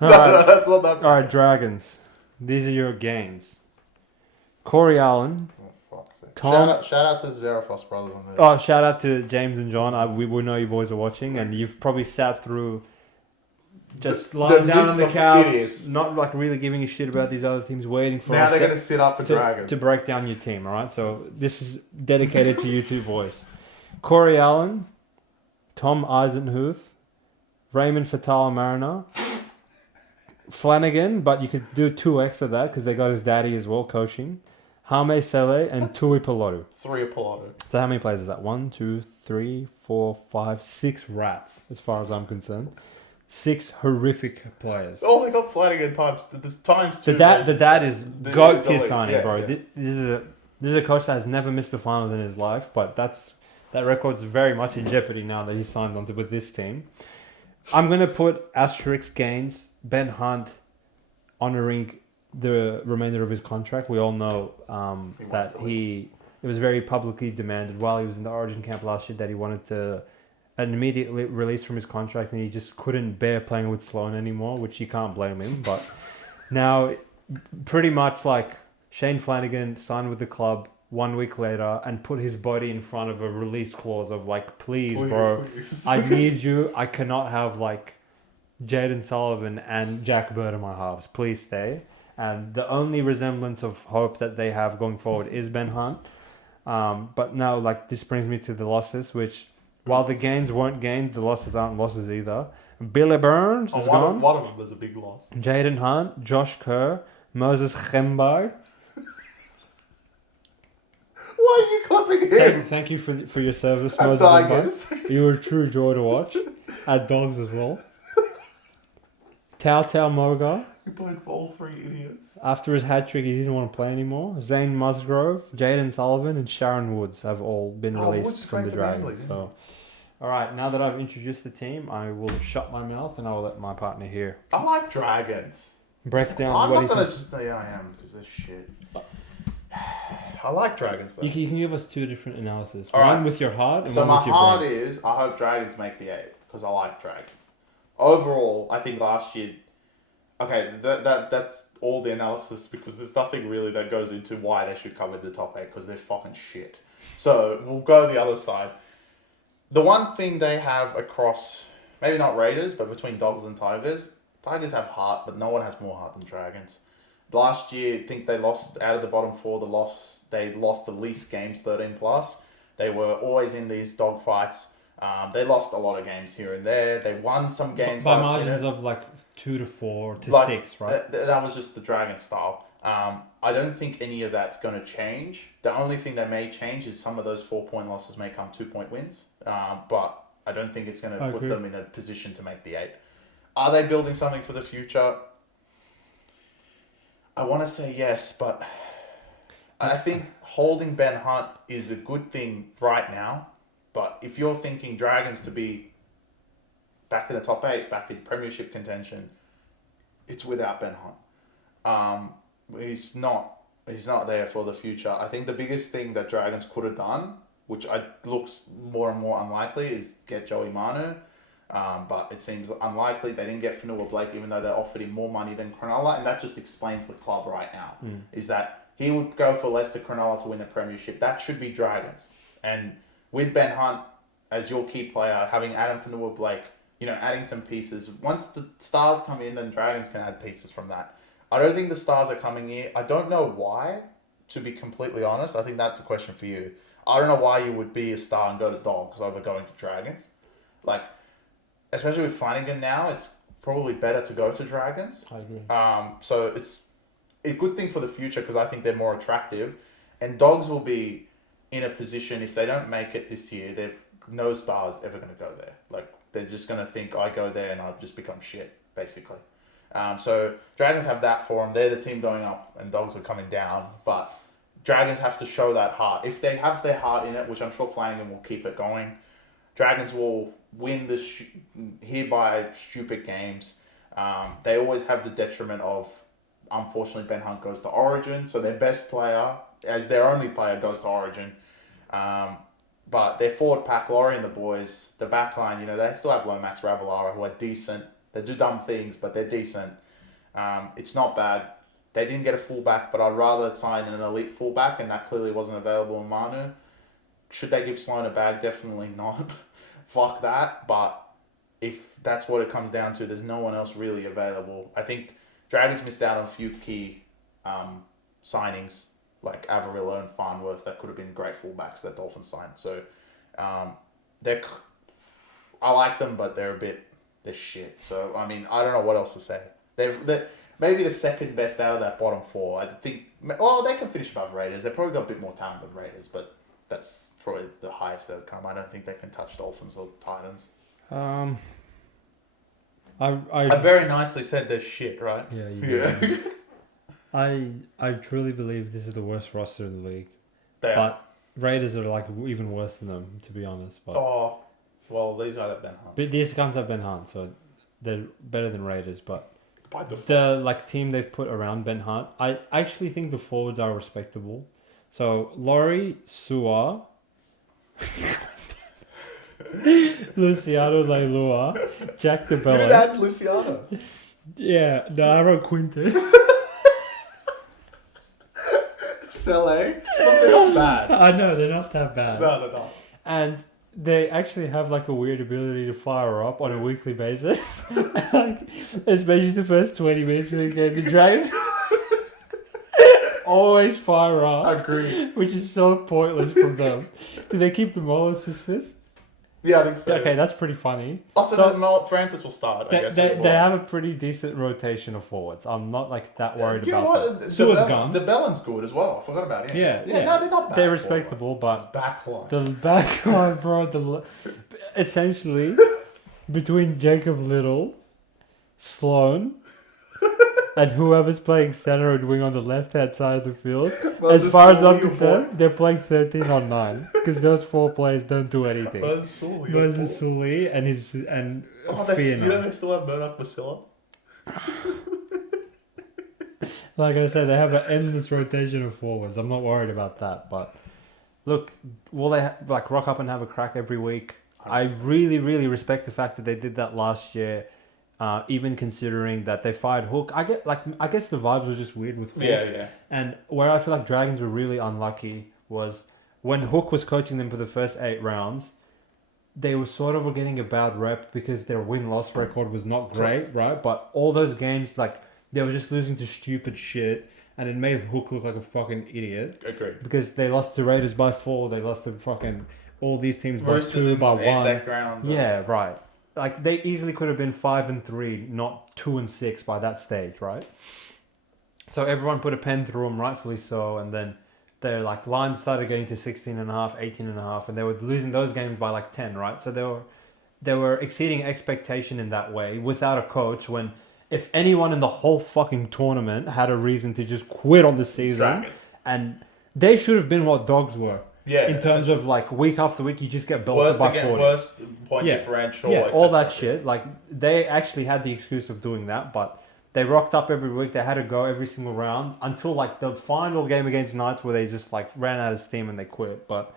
No, that's not that. All right, Dragons. These are your gains. Corey Allen. Oh, fuck's sake. Tom. Shout out to the Zerafos brothers on there. Oh, shout out to James and John. We know you boys are watching, and you've probably sat through just lying down on the couch, idiots. not like really giving a shit about these other teams, waiting for Now us they're going to sit up for Dragons. to break down your team. All right, so this is dedicated to you two boys. Corey Allen, Tom Eisenhuth, Raymond Fatala Mariner, Flanagan, but you could do 2x of that because they got his daddy as well coaching. Hame Sele and Tui Pilotu. 3 Apollo. So how many players is that? 1, 2, 3, 4, 5, 6 rats, as far as I'm concerned. 6 horrific players. Oh, they got Flanagan times 2. The dad is goat tier signing, yeah, bro. Yeah. This is a coach that has never missed the finals in his life, but that record's very much in jeopardy now that he's signed onto with this team. I'm gonna put asterisk gains. Ben Hunt honoring the remainder of his contract. We all know that it was very publicly demanded while he was in the Origin camp last year that he wanted to an immediate release from his contract, and he just couldn't bear playing with Sloan anymore, which you can't blame him. But now, pretty much like Shane Flanagan signed with the club 1 week later and put his body in front of a release clause of like, please, bro, Please. I need you. I cannot have like Jaden Sullivan and Jack Bird in my halves. Please stay. And the only resemblance of hope that they have going forward is Ben Hunt. But now, like, this brings me to the losses, which, while the gains weren't gains, the losses aren't losses either. Billy Burns is gone. One of them was a big loss. Jaden Hunt, Josh Kerr, Moses Khembai. Why are you clapping him? Thank you for your service, At Moses Tigers. Khembai. You were a true joy to watch. At Dogs as well. Tao Moga. You played for all 3 idiots. After his hat trick, he didn't want to play anymore. Zane Musgrove, Jaden Sullivan, and Sharon Woods have all been released Woods from the went to Dragons. Manly, So, all right, now that I've introduced the team, I will shut my mouth and I will let my partner hear. I like Dragons. Break down I'm what not he going to thinks. say I am because they're shit. I like Dragons though. You can give us 2 different analyses. All One right. with your heart and So one my with your heart brain. is I hope Dragons make the 8 because I like Dragons. Overall, I think last year. Okay, that's all the analysis because there's nothing really that goes into why they should cover the top 8 because they're fucking shit. So we'll go the other side. The one thing they have across, maybe not Raiders, but between Dogs and Tigers, Tigers have heart, but no one has more heart than Dragons. Last year, I think they lost out of the bottom 4. They lost the least games, 13 plus. They were always in these dog fights. They lost a lot of games here and there. They won some games By last margins minute. of like 2 to 4 to Like, 6, right? That was just the Dragon style. I don't think any of that's going to change. The only thing that may change is some of those 4-point losses may come 2-point wins. But I don't think it's going to put them in a position to make the 8. Are they building something for the future? I want to say yes, but I think holding Ben Hunt is a good thing right now. But if you're thinking Dragons to be back in the top 8, back in premiership contention, it's without Ben Hunt. He's not there for the future. I think the biggest thing that Dragons could have done, which looks more and more unlikely, is get Joey Manu. But it seems unlikely. They didn't get Fanua Blake, even though they offered him more money than Cronulla, and that just explains the club right now. Is that he would go for Leicester Cronulla to win the premiership. That should be Dragons. And with Ben Hunt as your key player, having Adam Fanua Blake, adding some pieces. Once the stars come in, then Dragons can add pieces from that. I don't think the stars are coming here. I don't know why, to be completely honest. I think that's a question for you. I don't know why you would be a star and go to Dogs over going to Dragons. Like, especially with Flanagan now, it's probably better to go to Dragons. I agree. So it's a good thing for the future because I think they're more attractive. And Dogs will be in a position, if they don't make it this year, no star's ever going to go there. Like, they're just going to think, I go there and I've just become shit, basically. So Dragons have that for them. They're the team going up and Dogs are coming down. But Dragons have to show that heart. If they have their heart in it, which I'm sure Flanagan will keep it going, Dragons will win the hereby stupid games. They always have the detriment of, unfortunately, Ben Hunt goes to Origin. So their best player, as their only player, goes to Origin. But their forward pack, Laurie and the boys, the back line, they still have Lomax Ravalawa, who are decent. They do dumb things, but they're decent. It's not bad. They didn't get a fullback, but I'd rather sign an elite fullback, and that clearly wasn't available in Manu. Should they give Sloan a bag? Definitely not. Fuck that. But if that's what it comes down to, there's no one else really available. I think Dragons missed out on a few key signings, like Avarillo and Farnworth, that could have been great fullbacks that Dolphins signed. So they're, I like them, but they're shit. So, I mean, I don't know what else to say. They're maybe the second best out of that bottom four. I think, they can finish above Raiders. They've probably got a bit more talent than Raiders, but that's probably the highest they'll come. I don't think they can touch Dolphins or Titans. I very nicely said they're shit, right? Yeah, you I truly believe this is the worst roster in the league. But Raiders are like even worse than them, to be honest. But well, these guys have Ben Hunt. But these guys have Ben Hunt, so they're better than Raiders. But by default, the team they've put around Ben Hunt, I actually think the forwards are respectable. So Laurie, Sua, Luciano Leilua, Jack DeBello. You did add Luciano. Yeah, no, I wrote Quinton. Sele. Look, they're not bad. I know, they're not that bad. No, they're not. And they actually have like a weird ability to fire up on a weekly basis. Like, especially the first 20 minutes of the game, the Dragons always fire up. Agreed. Which is so pointless from them. Do they keep the Molos assist? Yeah, I think so. Okay, that's pretty funny. Also, so Francis will start, I guess. They have a pretty decent rotation of forwards. I'm not like that worried about that. Sua's gone. DeBellin's good as well. I forgot about him. Yeah. No, they're not bad. They're respectable, but backline. The backline, bro. Essentially, between Jacob Little, Sloan, and whoever's playing center and wing on the left-hand side of the field, as far as I'm concerned, they're playing 13 on 9 because those 4 players don't do anything. Moses Sully and Fiona. Do you know they still have Murdoch Masilla? Like I said, they have an endless rotation of forwards. I'm not worried about that. But look, will they rock up and have a crack every week? I really, really respect the fact that they did that last year. Even considering that they fired Hook, I guess the vibes were just weird with Hook. Yeah. And where I feel like Dragons were really unlucky was when Hook was coaching them for the first 8 rounds. They were sort of getting a bad rep because their win-loss record was not great, right? But all those games, they were just losing to stupid shit, and it made Hook look like a fucking idiot. Agreed. Because they lost to Raiders by 4, they lost to fucking all these teams by 2, by 1. Ground, yeah, right. Like, they easily could have been 5-3, not 2-6 by that stage, right? So everyone put a pen through them, rightfully so, and then their lines started getting to 16.5, 18.5, and they were losing those games by 10, right? So they were exceeding expectation in that way without a coach. When if anyone in the whole fucking tournament had a reason to just quit on the season, and they should have been what Dogs were. Yeah, in terms of week after week, you just get belted by 40. Worst point differential. Yeah, all that shit. They actually had the excuse of doing that, but they rocked up every week. They had to go every single round until the final game against Knights where they just ran out of steam and they quit. But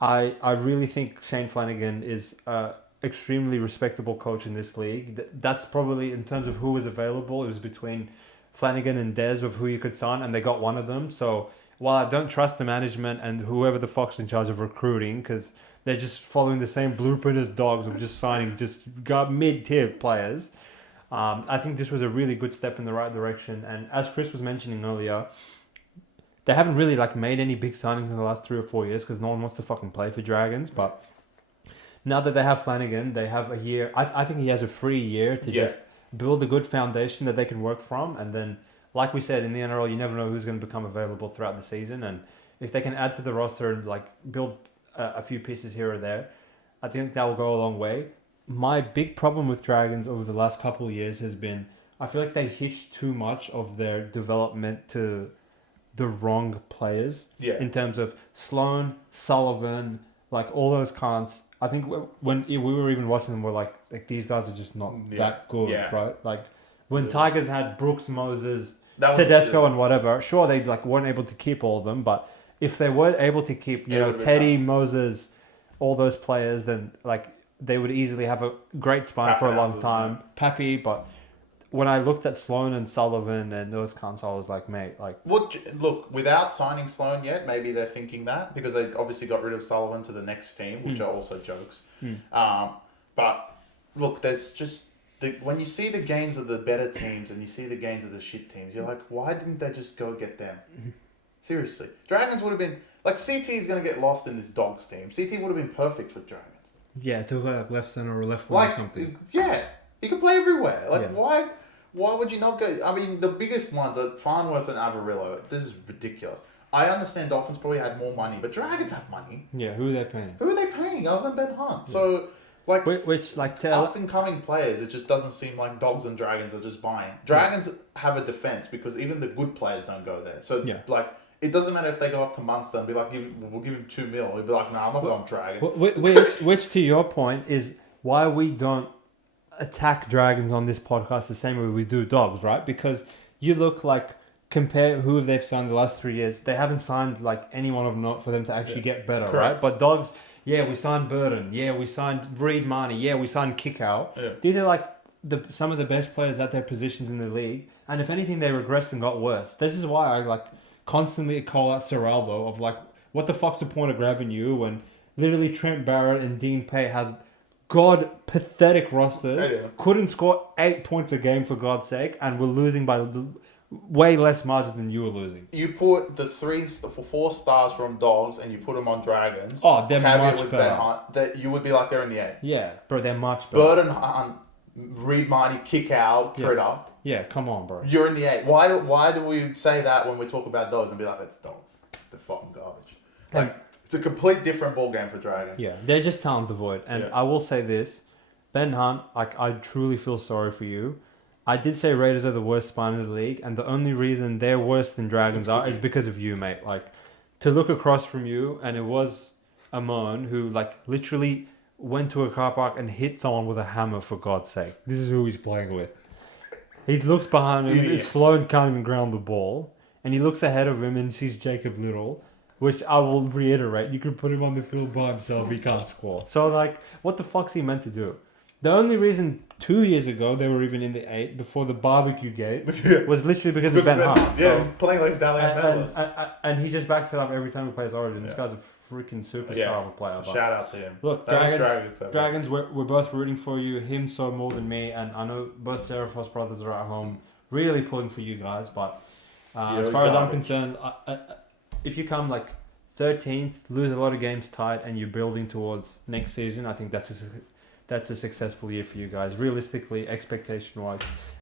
I really think Shane Flanagan is an extremely respectable coach in this league. That's probably, in terms of who was available, it was between Flanagan and Des of who you could sign, and they got one of them. So while I don't trust the management and whoever the fuck's in charge of recruiting, because they're just following the same blueprint as Dogs of just signing mid-tier players, I think this was a really good step in the right direction. And as Chris was mentioning earlier, they haven't really made any big signings in the last 3 or 4 years because no one wants to fucking play for Dragons. But now that they have Flanagan, they have a year. I think he has a free year to just build a good foundation that they can work from, and then, like we said, in the NRL, you never know who's going to become available throughout the season. And if they can add to the roster and build a few pieces here or there, I think that will go a long way. My big problem with Dragons over the last couple of years has been, I feel like they hitched too much of their development to the wrong players. Yeah. In terms of Sloan, Sullivan, all those cons. I think when we were even watching them, we're like these guys are just not that good, right? When Tigers had Brooks, Moses, Tedesco and whatever, sure, they weren't able to keep all of them, but if they weren't able to keep, Teddy, Moses, all those players, then they would easily have a great spine for a long time. Pappy, but when I looked at Sloan and Sullivan and those cunts, I was like, mate, like... Look, without signing Sloan yet, maybe they're thinking that, because they obviously got rid of Sullivan to the next team, which are also jokes. But, look, there's just... when you see the gains of the better teams and you see the gains of the shit teams, you're like, why didn't they just go get them? Seriously. Dragons would have been... Like, CT is going to get lost in this Dogs team. CT would have been perfect for Dragons. Yeah, to like left center or left wing or something. Yeah. He could play everywhere. Like, why would you not go... I mean, the biggest ones are Farnworth and Avarillo. This is ridiculous. I understand Dolphins probably had more money, but Dragons have money. Yeah, who are they paying? Who are they paying other than Ben Hunt? Yeah. So, like... Which like... up-and-coming players, it just doesn't seem like Dogs and Dragons are just buying. Dragons have a defense because even the good players don't go there. So, like... It doesn't matter if they go up to Munster and be like, we'll give him $2 million. We'll be like, no, I'm not going Dragons. Which, to your point, is why we don't attack Dragons on this podcast the same way we do Dogs, right? Because you look like, compare who they've signed the last 3 years, they haven't signed like anyone of note for them to actually get better, right? But Dogs, we signed Burton. Yeah, we signed Reed Marnie. Yeah, we signed Kickout. Yeah. These are like some of the best players at their positions in the league. And if anything, they regressed and got worse. This is why I constantly call out Serralvo of like, what the fuck's the point of grabbing you when literally Trent Barrett and Dean Pay had pathetic rosters, couldn't score 8 points a game for God's sake, and were losing by way less margin than you were losing. You put the 4 stars from Dogs and you put them on Dragons. Oh, they're much better. Hunt, that you would be like they're in the 8. Yeah, bro, they're much better. Burton Hunt, Reed Marnie, kick out, Critter. Yeah, come on, bro. You're in the 8. Why do we say that when we talk about Dogs and be like, it's Dogs? They're fucking garbage. Like, it's a complete different ball game for Dragons. Yeah, they're just talent devoid. And I will say this, Ben Hunt, I truly feel sorry for you. I did say Raiders are the worst spine in the league, and the only reason they're worse than Dragons is because of you, mate. Like, to look across from you, and it was Amon who, literally went to a car park and hit someone with a hammer, for God's sake. This is who he's playing with. He looks behind him, Sloan can't even ground the ball, and he looks ahead of him and sees Jacob Little, which I will reiterate, you could put him on the field by himself, he can't score. So, what the fuck's he meant to do? The only reason 2 years ago they were even in the 8 before the barbecue gate was literally because of Ben Hunt. Yeah, he was playing like Talentless. And he just backs it up every time he plays Origin. This guy's a freaking superstar of a player. Shout out to him. Look, Dragons, we're both rooting for you. Him so more than me, and I know both Serafos brothers are at home really pulling for you guys. But as far as I'm concerned, if you come 13th, lose a lot of games tight, and you're building towards next season, I think that's a successful year for you guys. Realistically, expectation-wise,